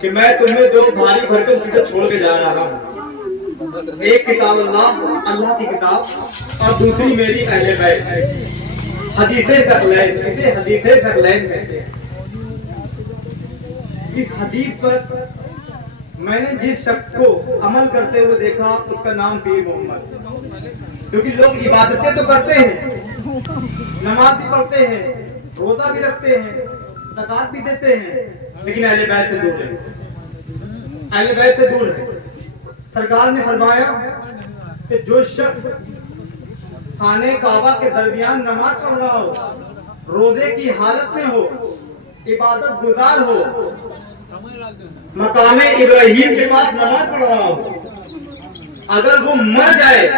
کہ میں تمہیں دو بھاری بھرکم چیزیں چھوڑ کے جا رہا ہوں، ایک کتاب اللہ کی کتاب، اور دوسری میری اہل بیت، حدیث ثقلین، اسے حدیث ثقلین کہتے ہیں۔ اس حدیث پر میں نے جس شخص کو عمل کرتے ہوئے دیکھا اس کا نام پیر محمد، کیونکہ لوگ عبادتیں تو کرتے ہیں، نماز بھی پڑھتے ہیں، روزہ بھی رکھتے ہیں، زکات بھی دیتے ہیں، لیکن اہل بیت سے دور ہے، اہل بیت سے دور ہے۔ سرکار نے فرمایا کہ جو شخص خانہ کعبہ کے درمیان نماز پڑھ رہا ہو، روزے کی حالت میں ہو، عبادت گزار ہو، مقام ابراہیم کے پاس نماز پڑھ رہا ہو، اگر وہ مر جائے،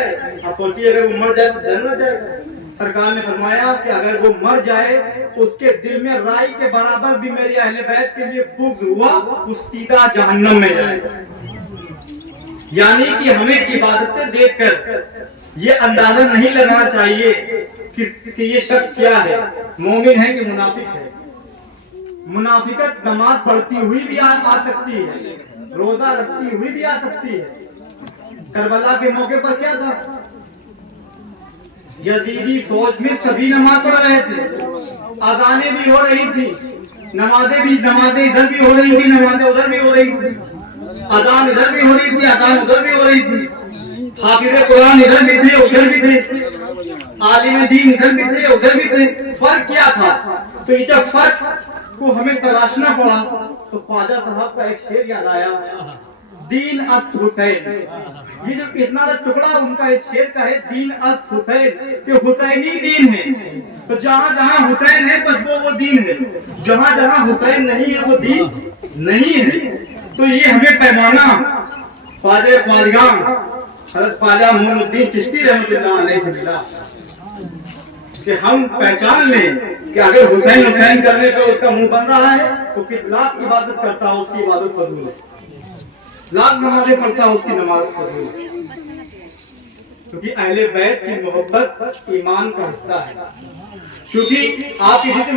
آپ سوچیے اگر وہ مر جائے تو جنت جائے گا۔ سرکار نے فرمایا کہ اگر وہ مر جائے اس کے دل میں رائی کے برابر بھی میری اہل بیت کے لیے بغض ہوا، وہ سیدھا جہنم میں جائے گا۔ یعنی کہ ہمیں عبادتیں دیکھ کر یہ اندازہ نہیں لگانا چاہیے کہ یہ شخص کیا ہے، مومن ہے کہ منافق ہے۔ منافقت نماز پڑھتی ہوئی بھی آ سکتی ہے، روزہ رکھتی ہوئی بھی آ سکتی ہے۔ کربلا کے موقع پر کیا تھا؟ یزیدی فوج میں سبھی نماز پڑھ رہے تھے، اذانیں بھی ہو رہی تھی، نمازیں ادھر بھی ہو رہی تھی، نمازیں ادھر بھی ہو رہی تھی، اذان ادھر بھی ہو رہی تھی، اذان ادھر بھی ہو رہی تھی، حافظ قرآن ادھر بھی تھے ادھر بھی تھے، عالم دین ادھر بھی تھے ادھر بھی تھے۔ فرق کیا تھا؟ تو یہ جب فرق کو ہمیں تلاشنا پڑا تو خواجہ صاحب کا ایک شعر یاد آیا، دین است حسین۔ یہ جو کتنا ٹکڑا ان کا اس شعر کا ہے، دین است حسین، کہ حسینی دین ہے۔ تو جہاں جہاں حسین ہے بس وہ دین ہے، جہاں جہاں حسین نہیں ہے وہ دین نہیں ہے۔ تو یہ ہمیں پیمانہ خواجہ خواجگان حضرت خواجہ معین الدین چشتی رحمۃ اللہ علیہ سے ملا کہ ہم پہچان لیں کہ اگر حسین حسین کرنے کا اس کا منہ بن رہا ہے تو پھر لاکھ عبادت کرتا ہو اس کی عبادت فضول ہے، لاکھ نمازیں پڑھتا ہو اس کی نماز فضول ہے، کیونکہ اہل بیت کی محبت ایمان کا حصہ ہے۔ کیونکہ آپ کسی سے